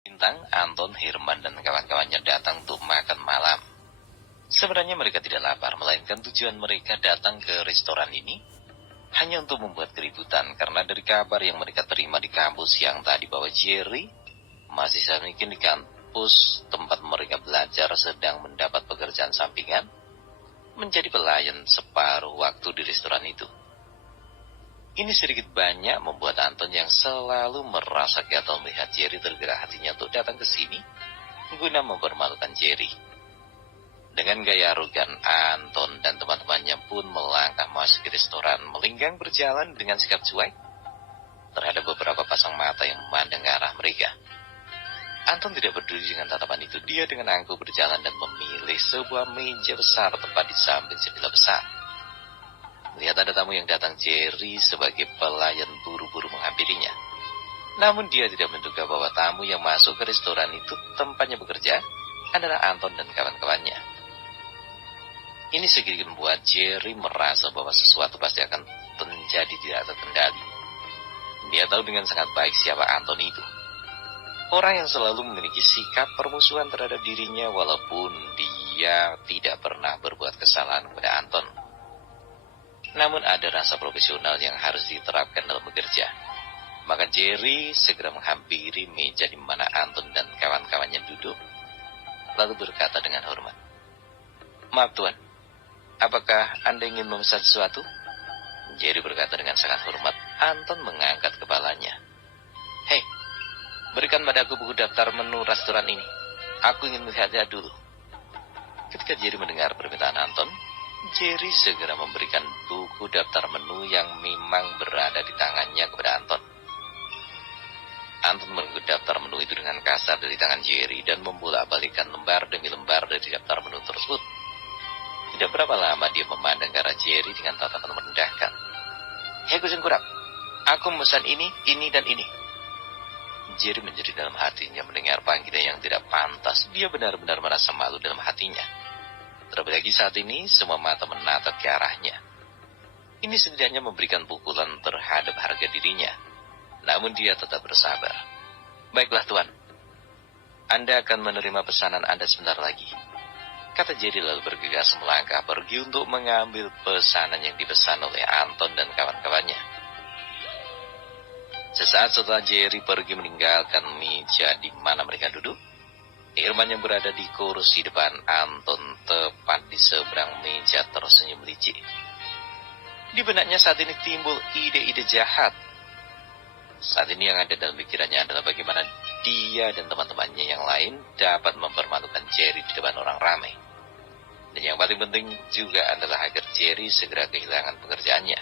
Bintang, Anton, Herman, dan kawan-kawannya datang untuk makan malam. Sebenarnya mereka tidak lapar, melainkan tujuan mereka datang ke restoran ini hanya untuk membuat keributan, karena dari kabar yang mereka terima di kampus yang tadi bahwa Jerry masih saat ini di kampus tempat mereka belajar sedang mendapat pekerjaan sampingan menjadi pelayan separuh waktu di restoran itu. Ini sedikit banyak membuat Anton yang selalu merasa gatal melihat Jerry tergerak hatinya untuk datang ke sini guna mempermalukan Jerry. Dengan gaya arogan, Anton dan teman-temannya pun melangkah masuk ke restoran, melinggang berjalan dengan sikap cuek terhadap beberapa pasang mata yang memandang ke arah mereka. Anton tidak peduli dengan tatapan itu. Dia dengan angkuh berjalan dan memilih sebuah meja besar tepat di samping jendela besar. Melihat ada tamu yang datang, Jerry sebagai pelayan buru-buru menghampirinya. Namun dia tidak menduga bahwa tamu yang masuk ke restoran itu tempatnya bekerja adalah Anton dan kawan-kawannya. Ini sedikit membuat Jerry merasa bahwa sesuatu pasti akan terjadi tidak terkendali. Dia tahu dengan sangat baik siapa Anton itu. Orang yang selalu memiliki sikap permusuhan terhadap dirinya walaupun dia tidak pernah berbuat kesalahan kepada Anton. Namun ada rasa profesional yang harus diterapkan dalam bekerja. Maka Jerry segera menghampiri meja di mana Anton dan kawan-kawannya duduk, lalu berkata dengan hormat, "Maaf Tuan, apakah Anda ingin memesan sesuatu?" Jerry berkata dengan sangat hormat. Anton mengangkat kepalanya. "Hei, berikan padaku buku daftar menu restoran ini. Aku ingin melihatnya dulu." Ketika Jerry mendengar permintaan Anton, Jerry segera memberikan buku daftar menu yang memang berada di tangannya kepada Anton. Anton merenggut daftar menu itu dengan kasar dari tangan Jerry dan membolak-balikan lembar demi lembar dari daftar menu tersebut. Tidak berapa lama dia memandang ke arah Jerry dengan tatapan merendahkan. "Hei kucing kurap, aku memesan ini, dan ini." Jerry menjerit dalam hatinya mendengar panggilan yang tidak pantas. Dia benar-benar merasa malu dalam hatinya. Terlebih lagi saat ini semua mata menatap ke arahnya. Ini setidaknya memberikan pukulan terhadap harga dirinya. Namun dia tetap bersabar. "Baiklah Tuan, Anda akan menerima pesanan Anda sebentar lagi," kata Jerry lalu bergegas melangkah pergi untuk mengambil pesanan yang dipesan oleh Anton dan kawan-kawannya. Sesaat setelah Jerry pergi meninggalkan meja di mana mereka duduk, Herman yang berada di kursi depan Anton tepat di seberang meja tersenyum licik. Di benaknya saat ini timbul ide-ide jahat. Saat ini yang ada dalam pikirannya adalah bagaimana dia dan teman-temannya yang lain dapat mempermalukan Jerry di depan orang ramai. Dan yang paling penting juga adalah agar Jerry segera kehilangan pekerjaannya.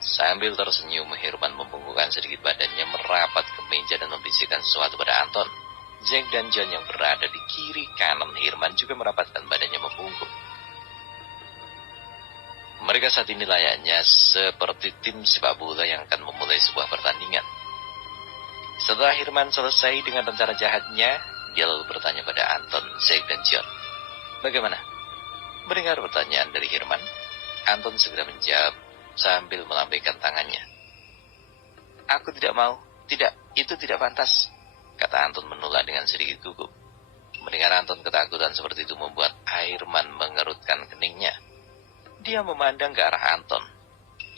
Sambil tersenyum, Herman membungkukkan sedikit badannya merapat ke meja dan membisikkan sesuatu pada Anton. Jack dan John yang berada di kiri kanan Herman juga merapatkan badannya membungkuk. Mereka saat ini layaknya seperti tim sepak bola yang akan memulai sebuah pertandingan. Setelah Herman selesai dengan rencana jahatnya, dia lalu bertanya pada Anton, Jack, dan John, "Bagaimana?" Mendengar pertanyaan dari Herman, Anton segera menjawab sambil melambaikan tangannya. "Aku tidak mau. Tidak, itu tidak pantas," kata Anton menolak dengan sedikit gugup. Mendengar Anton ketakutan seperti itu membuat Herman mengerutkan keningnya. Dia memandang ke arah Anton,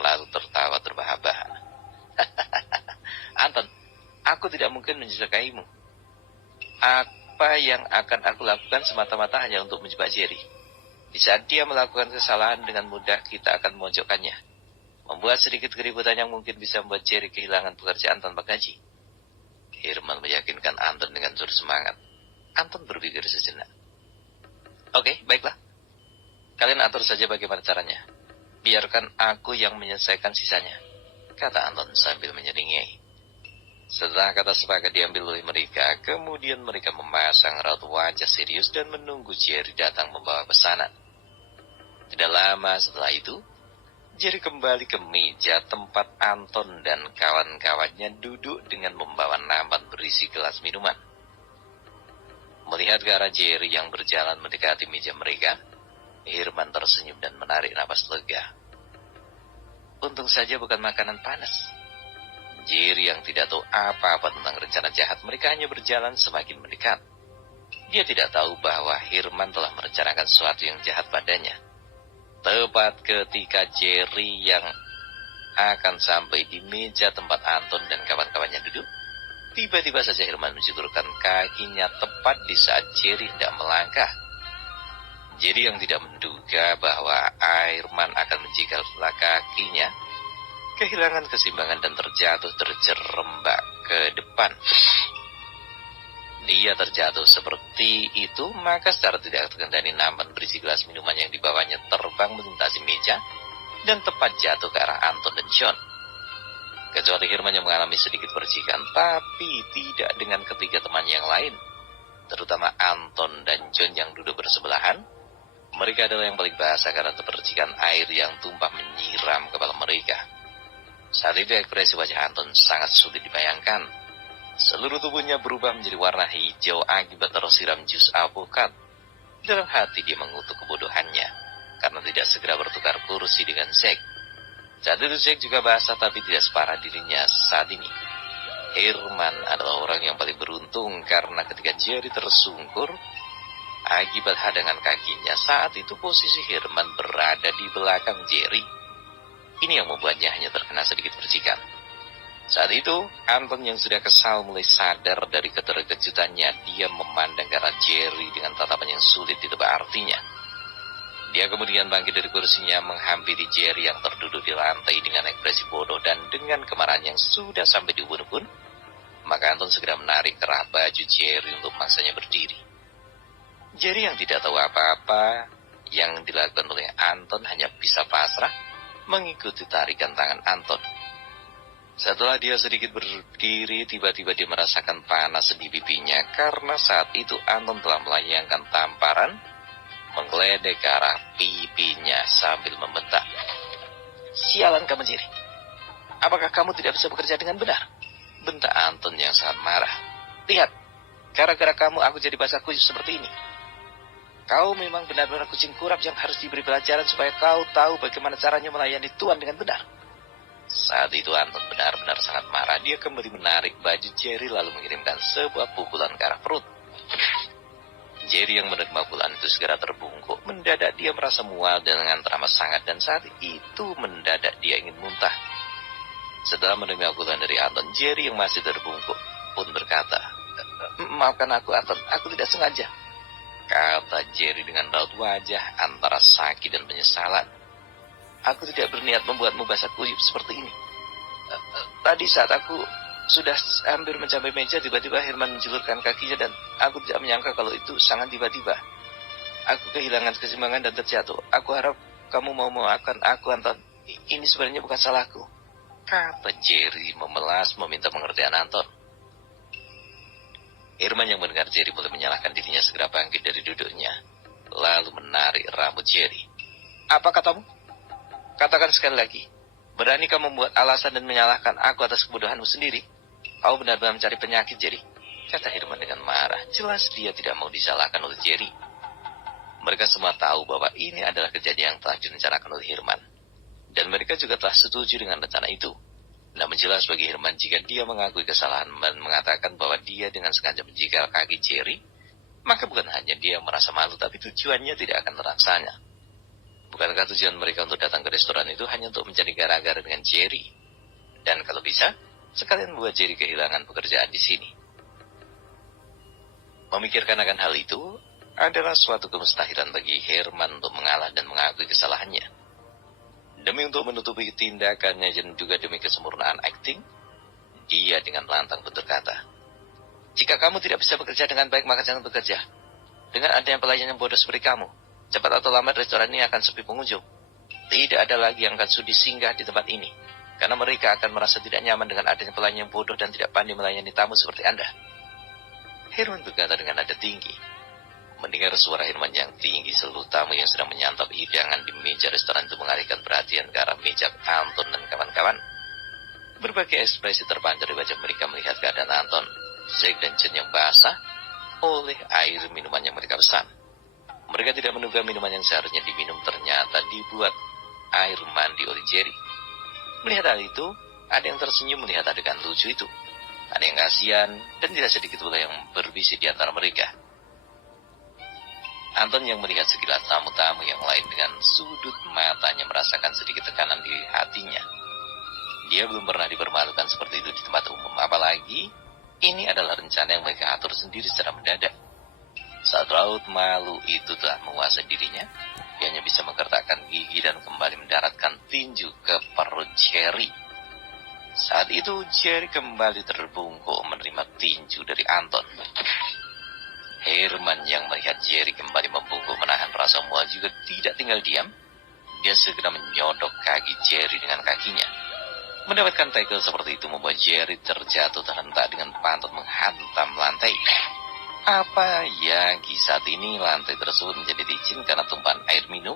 lalu tertawa terbahak-bahak. "Anton, aku tidak mungkin mencelakaimu. Apa yang akan aku lakukan semata-mata hanya untuk menjebak Jerry. Di saat dia melakukan kesalahan dengan mudah, kita akan memojokkannya. Membuat sedikit keributan yang mungkin bisa membuat Jerry kehilangan pekerjaan tanpa gaji." Herman meyakinkan Anton dengan semangat. Anton berpikir sejenak. "Oke, baiklah. Kalian atur saja bagaimana caranya. Biarkan aku yang menyelesaikan sisanya," kata Anton sambil menyeringai. Setelah kata sepakat diambil oleh mereka, kemudian mereka memasang raut wajah serius dan menunggu Jerry datang membawa pesanan. Tidak lama setelah itu, Jerry kembali ke meja tempat Anton dan kawan-kawannya duduk dengan membawa nampan berisi gelas minuman. Melihat ke arah Jerry yang berjalan mendekati meja mereka, Herman tersenyum dan menarik napas lega. "Untung saja bukan makanan panas." Jerry yang tidak tahu apa-apa tentang rencana jahat mereka hanya berjalan semakin mendekat. Dia tidak tahu bahwa Herman telah merencanakan sesuatu yang jahat padanya. Tepat ketika Jerry yang akan sampai di meja tempat Anton dan kawan-kawannya duduk, tiba-tiba saja Herman menjulurkan kakinya tepat di saat Jerry hendak melangkah. Jerry yang tidak menduga bahwa Herman akan menjegal kakinya, kehilangan keseimbangan dan terjatuh terjerembab ke depan. Dia terjatuh seperti itu, maka secara tidak terkendali nampan berisi gelas minuman yang dibawanya terbang melintasi meja dan tepat jatuh ke arah Anton dan John. Kecuali Herman yang mengalami sedikit percikan, tapi tidak dengan ketiga teman yang lain, terutama Anton dan John yang duduk bersebelahan. Mereka adalah yang paling basah karena percikan air yang tumpah menyiram kepala mereka. Saat itu ekspresi wajah Anton sangat sulit dibayangkan. Seluruh tubuhnya berubah menjadi warna hijau akibat tersiram jus alpukat. Dalam hati dia mengutuk kebodohannya, karena tidak segera bertukar kursi dengan Zack. Saat itu Zack juga basah tapi tidak separah dirinya saat ini. Herman adalah orang yang paling beruntung karena ketika Jerry tersungkur akibat hadangan kakinya, saat itu posisi Herman berada di belakang Jerry. Ini yang membuatnya hanya terkena sedikit percikan. Saat itu, Anton yang sudah kesal mulai sadar dari keterkejutannya. Dia memandang ke arah Jerry dengan tatapan yang sulit ditebak artinya. Dia kemudian bangkit dari kursinya, menghampiri Jerry yang terduduk di lantai dengan ekspresi bodoh dan dengan kemarahan yang sudah sampai di ubun-ubun. Maka Anton segera menarik kerah baju Jerry untuk memaksanya berdiri. Jerry yang tidak tahu apa-apa yang dilakukan oleh Anton hanya bisa pasrah mengikuti tarikan tangan Anton. Setelah dia sedikit berdiri, tiba-tiba dia merasakan panas di pipinya karena saat itu Anton telah melayangkan tamparan menggeledek ke arah pipinya sambil membentak. "Sialan kamu, Jerry. Apakah kamu tidak bisa bekerja dengan benar?" bentak Anton yang sangat marah. "Lihat, gara-gara kamu aku jadi basah kuyup seperti ini. Kau memang benar-benar kucing kurap yang harus diberi pelajaran supaya kau tahu bagaimana caranya melayani Tuan dengan benar." Saat itu Anton benar-benar sangat marah. Dia kembali menarik baju Jerry lalu mengirimkan sebuah pukulan ke arah perut. Jerry yang menerima pukulan itu segera terbungkuk. Mendadak dia merasa mual dengan teramat sangat dan saat itu mendadak dia ingin muntah. Setelah menerima pukulan dari Anton, Jerry yang masih terbungkuk pun berkata, "Maafkan aku Anton, aku tidak sengaja," kata Jerry dengan raut wajah antara sakit dan penyesalan. "Aku tidak berniat membuatmu basah kuyup seperti ini. Tadi saat aku sudah hampir mencapai meja, tiba-tiba Herman menjulurkan kakinya dan aku tidak menyangka kalau itu sangat tiba-tiba. Aku kehilangan keseimbangan dan terjatuh. Aku harap kamu mau memaafkan aku, Anton. Ini sebenarnya bukan salahku," kata Jerry memelas meminta pengertian Anton. Herman yang mendengar Jerry mulai menyalahkan dirinya segera bangkit dari duduknya, lalu menarik rambut Jerry. "Apa katamu? Katakan sekali lagi, berani kamu membuat alasan dan menyalahkan aku atas kebodohanmu sendiri? Kau benar-benar mencari penyakit, Jerry," kata Herman dengan marah. Jelas dia tidak mau disalahkan oleh Jerry. Mereka semua tahu bahwa ini adalah kejadian yang telah direncanakan oleh Herman. Dan mereka juga telah setuju dengan rencana itu. Namun jelas bagi Herman jika dia mengakui kesalahan dan mengatakan bahwa dia dengan sengaja menjegal kaki Jerry, maka bukan hanya dia merasa malu, tapi tujuannya tidak akan terlaksana. Bukankah tujuan mereka untuk datang ke restoran itu hanya untuk mencari gara-gara dengan Jerry? Dan kalau bisa, sekalian membuat Jerry kehilangan pekerjaan di sini. Memikirkan akan hal itu adalah suatu kemustahilan bagi Herman untuk mengalah dan mengakui kesalahannya. Demi untuk menutupi tindakannya dan juga demi kesempurnaan akting, dia dengan lantang berkata, "Jika kamu tidak bisa bekerja dengan baik, maka jangan bekerja. Dengan adanya pelayan yang bodoh seperti kamu, cepat atau lambat restoran ini akan sepi pengunjung. Tidak ada lagi yang akan sudi singgah di tempat ini, karena mereka akan merasa tidak nyaman dengan adanya pelayan yang bodoh dan tidak pandai melayani tamu seperti Anda." Herman berkata dengan nada tinggi. Mendengar suara Herman yang tinggi, seluruh tamu yang sedang menyantap hidangan di meja restoran itu mengalihkan perhatian ke arah meja Anton dan kawan-kawan. Berbagai ekspresi terpancar di wajah mereka melihat keadaan Anton, Zack dan John yang basah oleh air minuman yang mereka pesan. Mereka tidak menduga minuman yang seharusnya diminum ternyata dibuat air mandi oleh Jerry. Melihat hal itu, Ada yang tersenyum melihat adegan lucu itu. Ada yang kasihan, dan tidak sedikit pula yang berbisik di antara mereka. Anton yang melihat sekilas tamu-tamu yang lain dengan sudut matanya merasakan sedikit tekanan di hatinya. Dia belum pernah dipermalukan seperti itu di tempat umum, apalagi ini adalah rencana yang mereka atur sendiri secara mendadak. Saat raut malu itu telah menguasai dirinya, dia hanya bisa menggertakkan gigi dan kembali mendaratkan tinju ke perut Jerry. Saat itu Jerry kembali terbungkuk menerima tinju dari Anton. Herman yang melihat Jerry kembali membungkuk menahan rasa mual juga tidak tinggal diam. Dia segera menyodok kaki Jerry dengan kakinya. Mendapatkan tackle seperti itu membuat Jerry terjatuh terhentak dengan pantat menghantam lantai. Apa ya, saat ini lantai tersebut menjadi licin karena tumpahan air minum,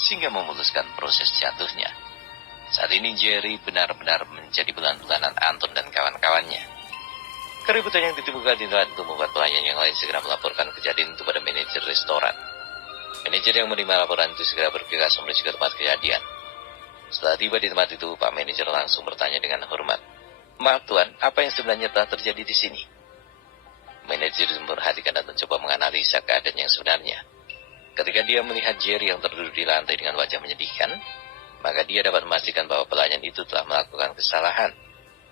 sehingga memuluskan proses jatuhnya. Saat ini Jerry benar-benar menjadi bulan-bulanan Anton dan kawan-kawannya. Keributan yang ditimbulkan di tempat itu membuat pelayan yang lain segera melaporkan kejadian itu pada manajer restoran. Manajer yang menerima laporan itu segera bergegas menuju ke tempat kejadian. Setelah tiba di tempat itu, Pak Manajer langsung bertanya dengan hormat, "Maaf Tuan, apa yang sebenarnya telah terjadi di sini?" Manajer memperhatikan dan mencoba menganalisa keadaan yang sebenarnya. Ketika dia melihat Jerry yang terduduk di lantai dengan wajah menyedihkan, maka dia dapat memastikan bahwa pelayan itu telah melakukan kesalahan.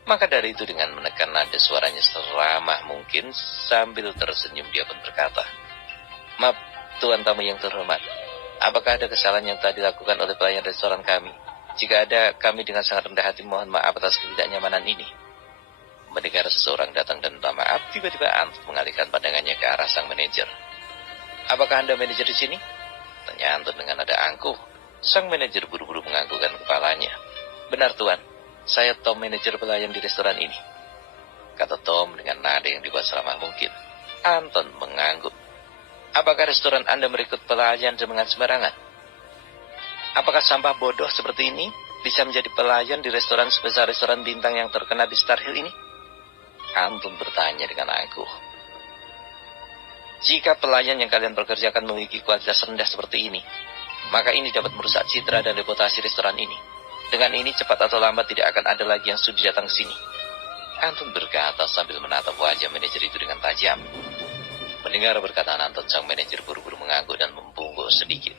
Maka dari itu dengan menekan nada suaranya seramah mungkin sambil tersenyum dia pun berkata, "Maaf, Tuan tamu yang terhormat. Apakah ada kesalahan yang telah dilakukan oleh pelayan restoran kami? Jika ada, kami dengan sangat rendah hati mohon maaf atas ketidaknyamanan ini." Mendengar seseorang datang dan minta maaf, tiba-tiba Anton mengalihkan pandangannya ke arah sang manajer. "Apakah Anda manajer di sini?" tanya Anton dengan nada angkuh. Sang manajer buru-buru menganggukkan kepalanya. "Benar Tuan, saya Tom, manajer pelayan di restoran ini," kata Tom dengan nada yang dibuat seramah mungkin. Anton mengangguk. "Apakah restoran Anda merekrut pelayan dengan sembarangan? Apakah sampah bodoh seperti ini bisa menjadi pelayan di restoran sebesar restoran bintang yang terkenal di Star Hill ini?" Anton bertanya dengan angkuh. "Jika pelayan yang kalian pekerjakan memiliki kualitas rendah seperti ini, maka ini dapat merusak citra dan reputasi restoran ini. Dengan ini cepat atau lambat tidak akan ada lagi yang sudi datang ke sini," Anton berkata sambil menatap wajah manajer itu dengan tajam. Mendengar perkataan Anton, sang manajer buru-buru mengangguk dan membungkuk sedikit.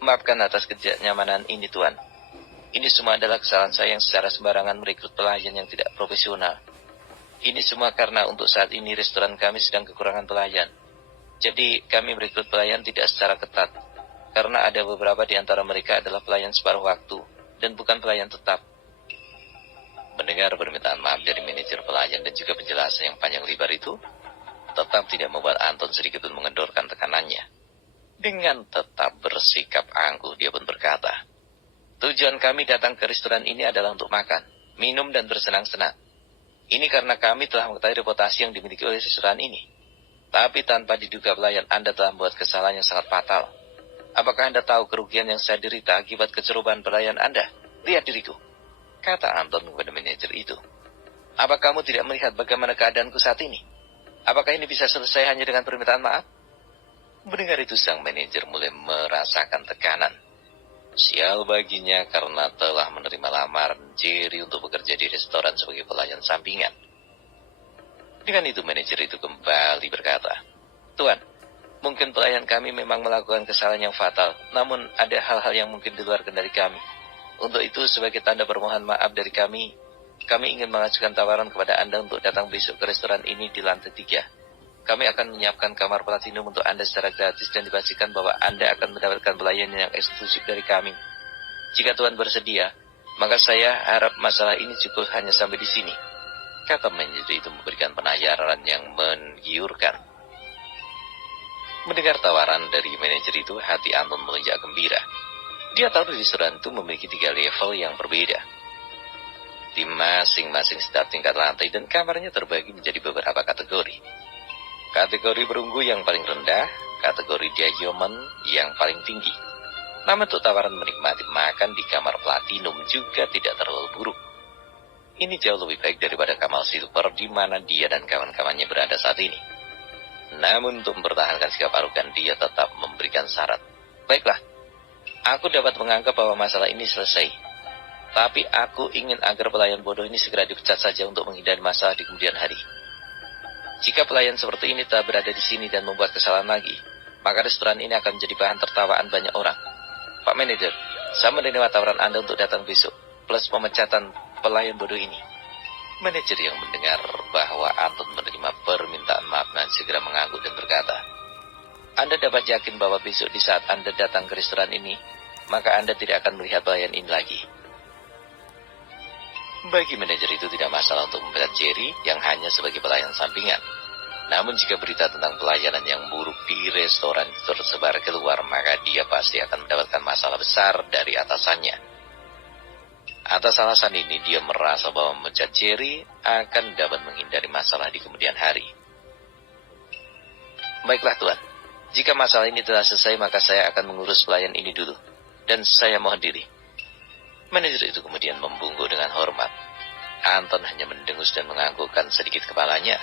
"Maafkan atas ketidaknyamanan ini Tuan. Ini semua adalah kesalahan saya yang secara sembarangan merekrut pelayan yang tidak profesional. Ini semua karena untuk saat ini restoran kami sedang kekurangan pelayan. Jadi kami merekrut pelayan tidak secara ketat, karena ada beberapa di antara mereka adalah pelayan separuh waktu dan bukan pelayan tetap." Mendengar permintaan maaf dari manajer pelayan dan juga penjelasan yang panjang lebar itu, tetap tidak membuat Anton sedikit pun mengendorkan tekanannya. Dengan tetap bersikap angkuh, dia pun berkata, "Tujuan kami datang ke restoran ini adalah untuk makan, minum, dan bersenang-senang. Ini karena kami telah mengetahui reputasi yang dimiliki oleh restoran ini. Tapi tanpa diduga pelayan Anda telah membuat kesalahan yang sangat fatal. Apakah Anda tahu kerugian yang saya derita akibat kecerobohan pelayan Anda? Lihat diriku," kata Anton kepada manajer itu. "Apa kamu tidak melihat bagaimana keadaanku saat ini? Apakah ini bisa selesai hanya dengan permintaan maaf?" Mendengar itu, sang manajer mulai merasakan tekanan. Sial baginya karena telah menerima lamaran Jerry untuk bekerja di restoran sebagai pelayan sampingan. Dengan itu manajer itu kembali berkata, "Tuan, mungkin pelayan kami memang melakukan kesalahan yang fatal, namun ada hal-hal yang mungkin di luar kendali kami. Untuk itu, sebagai tanda permohonan maaf dari kami ingin mengajukan tawaran kepada Anda untuk datang besok ke restoran ini di lantai 3. Kami akan menyiapkan kamar platinum untuk Anda secara gratis dan dipastikan bahwa Anda akan mendapatkan pelayanan yang eksklusif dari kami. Jika Tuan bersedia, maka saya harap masalah ini cukup hanya sampai di sini," kata manajer itu memberikan penawaran yang menggiurkan. Mendengar tawaran dari manajer itu, hati Anton melonjak gembira. Dia tahu restoran itu memiliki 3 level yang berbeda. Di masing-masing setiap tingkat lantai dan kamarnya terbagi menjadi beberapa kategori. Kategori perunggu yang paling rendah, kategori diamond yang paling tinggi. Namun untuk tawaran menikmati makan di kamar platinum juga tidak terlalu buruk. Ini jauh lebih baik daripada kamar silver di mana dia dan kawan-kawannya berada saat ini. Namun untuk mempertahankan sikap arogan, dia tetap memberikan syarat. "Baiklah, aku dapat menganggap bahwa masalah ini selesai. Tapi aku ingin agar pelayan bodoh ini segera dipecat saja untuk menghindari masalah di kemudian hari. Jika pelayan seperti ini tak berada di sini dan membuat kesalahan lagi, maka restoran ini akan menjadi bahan tertawaan banyak orang. Pak Manajer, saya menerima tawaran Anda untuk datang besok, plus pemecatan pelayan bodoh ini. Manajer yang mendengar bahwa Anton menerima permintaan maaf dan segera mengangguk dan berkata, Anda dapat yakin bahwa besok di saat Anda datang ke restoran ini, maka Anda tidak akan melihat pelayan ini lagi. Bagi manajer itu tidak masalah untuk mempecat Jerry yang hanya sebagai pelayan sampingan. Namun jika berita tentang pelayanan yang buruk di restoran tersebar keluar, maka dia pasti akan mendapatkan masalah besar dari atasannya. Atas alasan ini, dia merasa bahwa memecat Jerry akan dapat menghindari masalah di kemudian hari. Baiklah Tuan, jika masalah ini telah selesai, maka saya akan mengurus pelayan ini dulu. Dan saya mohon diri. Manajer itu kemudian membungkuk dengan hormat. Anton hanya mendengus dan menganggukkan sedikit kepalanya.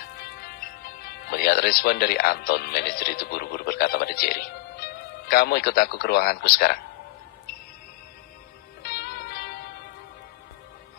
Melihat respon dari Anton, manajer itu buru-buru berkata pada Jerry, Kamu ikut aku ke ruanganku sekarang.